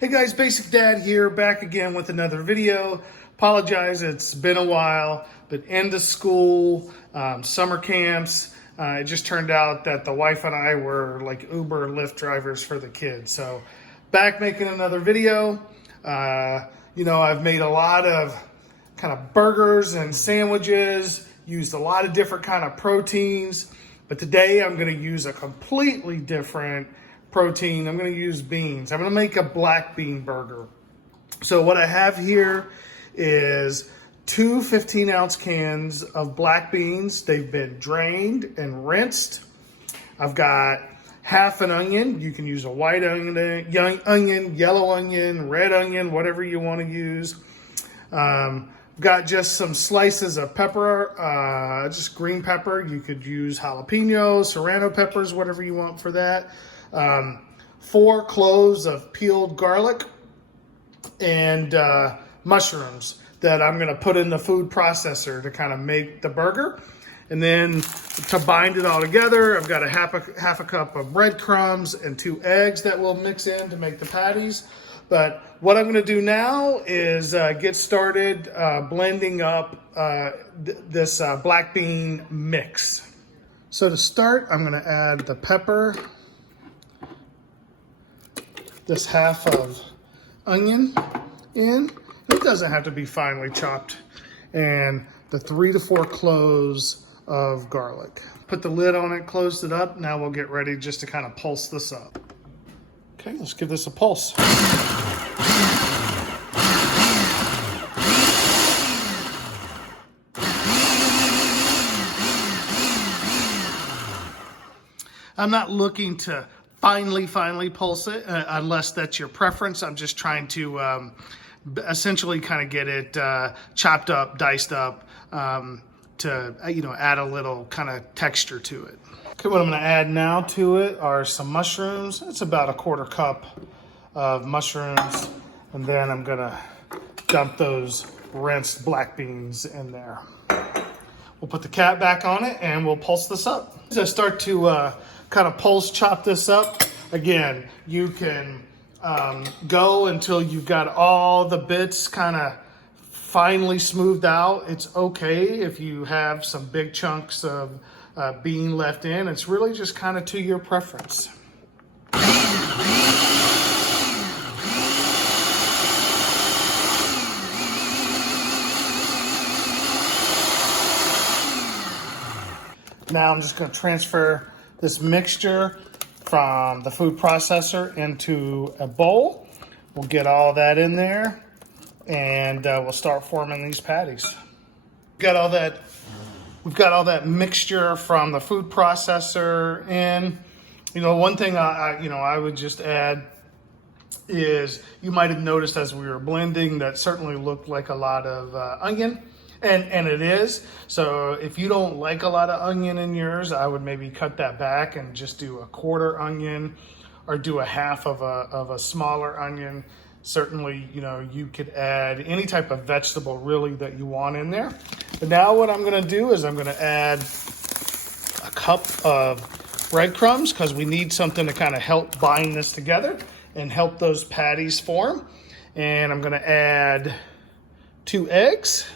Hey guys, Basic Dad here, back again with another video. Apologize, it's been a while, but end of school, summer camps. It just turned out that the wife and I were like Uber Lyft drivers for the kids. So back making another video. I've made a lot of kind of burgers and sandwiches, used a lot of different kind of proteins, but today I'm gonna use a completely different protein. I'm going to use beans. I'm going to make a black bean burger. So what I have here is two 15-ounce cans of black beans. They've been drained and rinsed. I've got half an onion. You can use a white onion, young onion, yellow onion, red onion, whatever you want to use. Got just some slices of pepper, just green pepper. You could use jalapenos, serrano peppers, whatever you want for that. 4 cloves of peeled garlic and mushrooms that I'm going to put in the food processor to kind of make the burger. And then to bind it all together, I've got a half a cup of breadcrumbs and 2 eggs that we'll mix in to make the patties. But what I'm going to do now is get started blending up this black bean mix. So to start, I'm going to add the pepper, this half of onion in. It doesn't have to be finely chopped. And the 3 to 4 cloves of garlic. Put the lid on it, closed it up. Now we'll get ready just to kind of pulse this up. Okay, let's give this a pulse. I'm not looking to finally pulse it, unless that's your preference. I'm just trying to essentially kind of get it chopped up, diced up, to add a little kind of texture to it. Okay, what I'm going to add now to it are some mushrooms. It's about a 1/4 cup of mushrooms, and then I'm going to dump those rinsed black beans in there. We'll put the cap back on it and we'll pulse this up. As I start to kind of chop this up, again, you can go until you've got all the bits kind of finely smoothed out. It's okay if you have some big chunks of bean left in. It's really just kind of to your preference. Now I'm just going to transfer this mixture from the food processor into a bowl. We'll get all that in there and we'll start forming these patties. We've got all that mixture from the food processor in. One thing I would just add is you might have noticed as we were blending that certainly looked like a lot of onion. And it is. So if you don't like a lot of onion in yours, I would maybe cut that back and just do a 1/4 onion or do a half of a smaller onion. Certainly, you could add any type of vegetable really that you want in there. But now what I'm going to do is I'm going to add a cup of breadcrumbs because we need something to kind of help bind this together and help those patties form. And I'm going to add 2 eggs.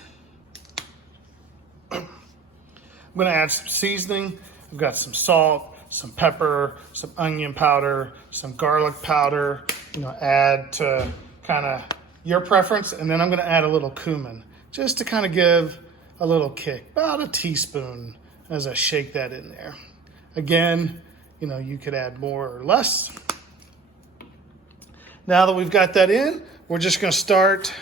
I'm going to add some seasoning. I've got some salt, some pepper, some onion powder, some garlic powder, add to kind of your preference. And then I'm going to add a little cumin just to kind of give a little kick, about a teaspoon as I shake that in there. Again, you could add more or less. Now that we've got that in, we're just going to start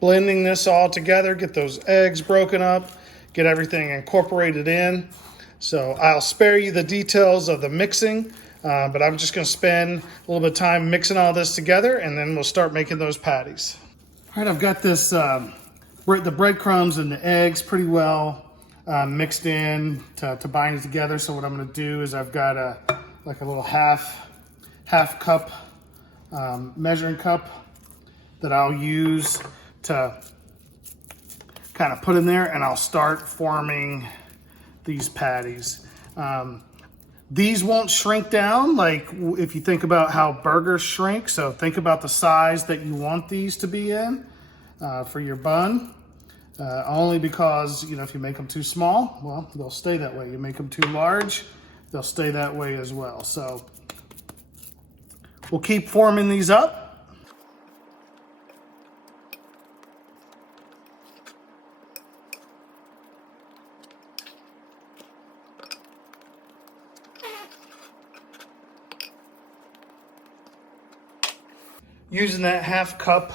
blending this all together, get those eggs broken up, get everything incorporated in. So I'll spare you the details of the mixing, but I'm just going to spend a little bit of time mixing all this together, and then we'll start making those patties. All right, I've got this, the breadcrumbs and the eggs pretty well mixed in to bind it together. So what I'm going to do is I've got a little half cup measuring cup that I'll use to kind of put in there, and I'll start forming these patties. These won't shrink down like if you think about how burgers shrink. So think about the size that you want these to be in for your bun. Only because, you know, if you make them too small, well, they'll stay that way. You make them too large, they'll stay that way as well. So we'll keep forming these up. Using that half cup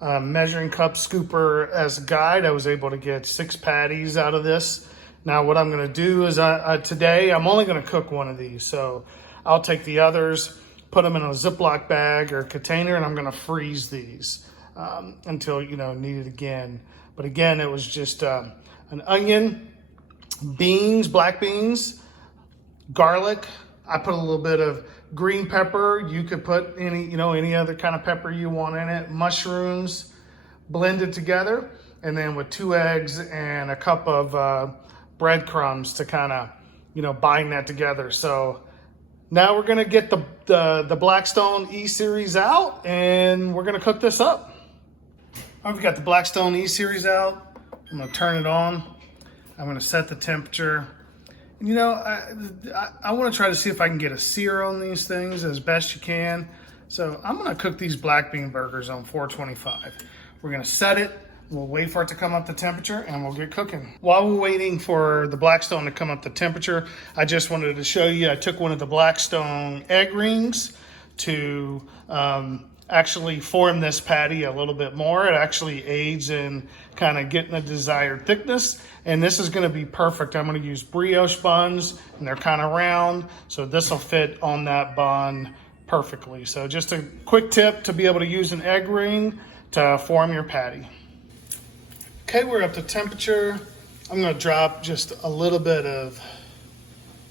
measuring cup scooper as a guide, I was able to get 6 patties out of this. Now what I'm gonna do is today I'm only gonna cook one of these. So I'll take the others, put them in a Ziploc bag or container, and I'm gonna freeze these until, you know, needed again. But again, it was just an onion, beans, black beans, garlic. I put a little bit of green pepper. You could put any other kind of pepper you want in it. Mushrooms, blended together, and then with 2 eggs and a cup of breadcrumbs to kind of, you know, bind that together. So now we're gonna get the Blackstone E-Series out, and we're gonna cook this up. I've got the Blackstone E-Series out. I'm gonna turn it on. I'm gonna set the temperature. You know, I want to try to see if I can get a sear on these things as best you can. So I'm going to cook these black bean burgers on 425. We're going to set it. We'll wait for it to come up to temperature, and we'll get cooking. While we're waiting for the Blackstone to come up to temperature, I just wanted to show you, I took one of the Blackstone egg rings to actually form this patty a little bit more. It actually aids in kind of getting the desired thickness, and this is going to be perfect. I'm going to use brioche buns, and they're kind of round, so this will fit on that bun perfectly. So just a quick tip to be able to use an egg ring to form your patty. Okay, we're up to temperature. I'm going to drop just a little bit of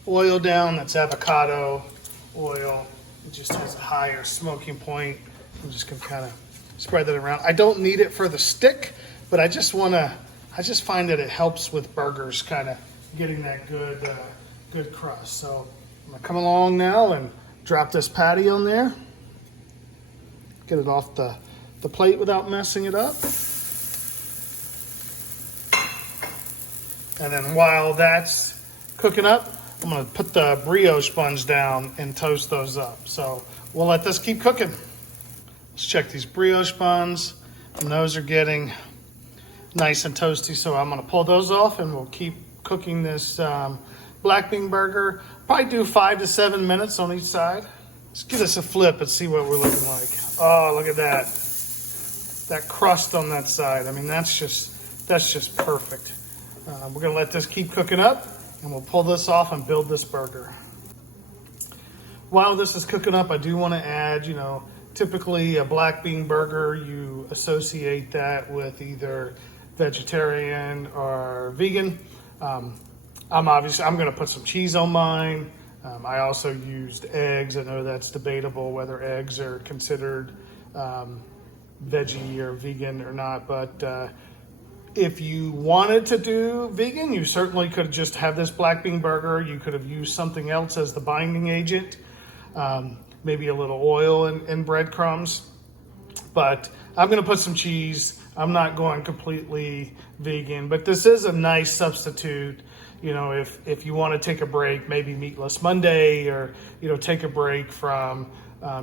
oil down. That's avocado oil. It just has a higher smoking point. I'm just gonna kind of spread that around. I don't need it for the stick, but I just find that it helps with burgers, kind of getting that good crust. So I'm gonna come along now and drop this patty on there. Get it off the plate without messing it up. And then while that's cooking up, I'm gonna put the brioche buns down and toast those up. So we'll let this keep cooking. Let's check these brioche buns, and those are getting nice and toasty, so I'm gonna pull those off, and we'll keep cooking this black bean burger. Probably do 5 to 7 minutes on each side. Let's give this a flip and see what we're looking like. Oh, look at that. That crust on that side. I mean, that's just perfect. We're gonna let this keep cooking up, and we'll pull this off and build this burger. While this is cooking up, I do wanna add, you know, typically a black bean burger, you associate that with either vegetarian or vegan. I'm gonna put some cheese on mine. I also used eggs. I know that's debatable whether eggs are considered veggie or vegan or not, but if you wanted to do vegan, you certainly could just have this black bean burger. You could have used something else as the binding agent. Maybe a little oil and breadcrumbs, but I'm gonna put some cheese. I'm not going completely vegan, but this is a nice substitute. You know, if you want to take a break, maybe Meatless Monday, or, you know, take a break from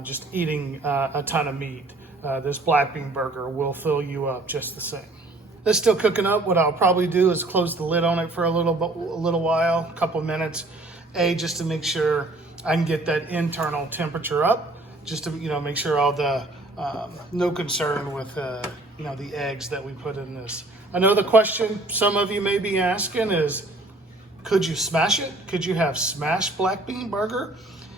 just eating a ton of meat, this black bean burger will fill you up just the same. It's still cooking up. What I'll probably do is close the lid on it for a little while, a couple minutes, just to make sure I can get that internal temperature up, just to, you know, make sure all the no concern with you know, the eggs that we put in this. I know the question some of you may be asking is, could you smash it? Could you have smashed black bean burger?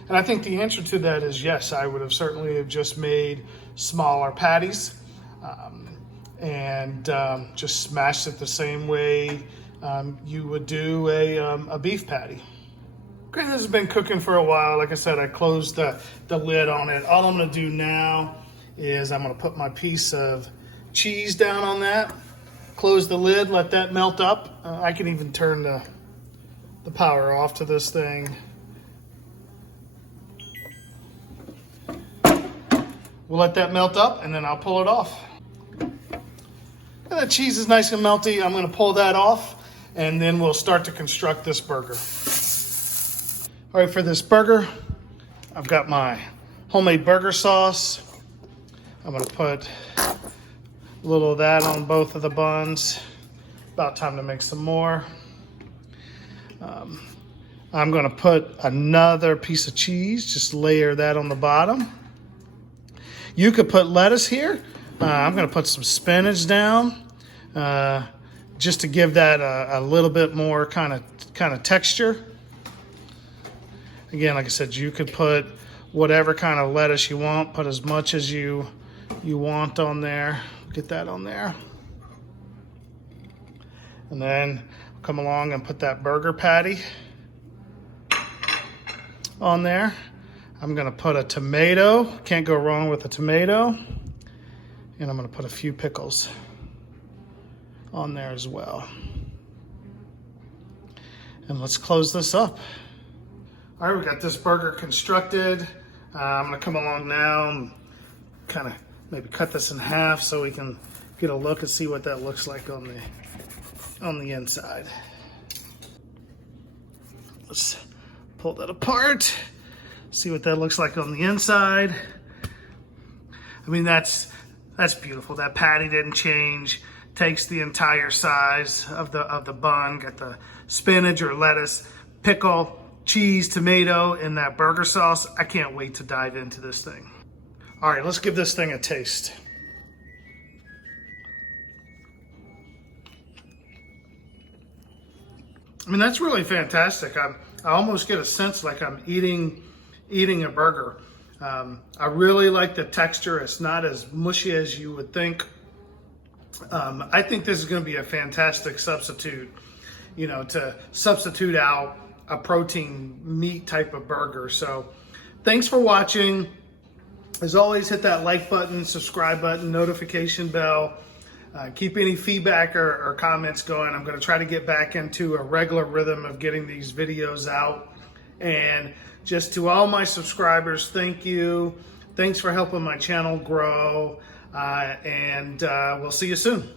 And I think the answer to that is yes. I would have certainly have just made smaller patties and just smashed it the same way you would do a beef patty. Okay, this has been cooking for a while. Like I said, I closed the lid on it. All I'm gonna do now is I'm gonna put my piece of cheese down on that, close the lid, let that melt up. I can even turn the power off to this thing. We'll let that melt up and then I'll pull it off. And the cheese is nice and melty. I'm gonna pull that off and then we'll start to construct this burger. All right, for this burger, I've got my homemade burger sauce. I'm gonna put a little of that on both of the buns. About time to make some more. I'm gonna put another piece of cheese, just layer that on the bottom. You could put lettuce here. I'm gonna put some spinach down, just to give that a little bit more kind of texture. Again, like I said, you could put whatever kind of lettuce you want. Put as much as you want on there. Get that on there. And then come along and put that burger patty on there. I'm gonna put a tomato. Can't go wrong with a tomato. And I'm gonna put a few pickles on there as well. And let's close this up. All right, we got this burger constructed. I'm gonna come along now and kind of maybe cut this in half so we can get a look and see what that looks like on the inside. Let's pull that apart, see what that looks like on the inside. I mean, that's beautiful. That patty didn't change. Takes the entire size of the bun. Got the spinach or lettuce, pickle, cheese, tomato, and that burger sauce. I can't wait to dive into this thing. All right, let's give this thing a taste. I mean, that's really fantastic. I almost get a sense like I'm eating a burger. I really like the texture. It's not as mushy as you would think. I think this is going to be a fantastic substitute, to substitute out a protein meat type of burger. So thanks for watching. As always, hit that like button, subscribe button, notification bell. Keep any feedback or comments going. I'm going to try to get back into a regular rhythm of getting these videos out. And just to all my subscribers, thank you. Thanks for helping my channel grow. And we'll see you soon.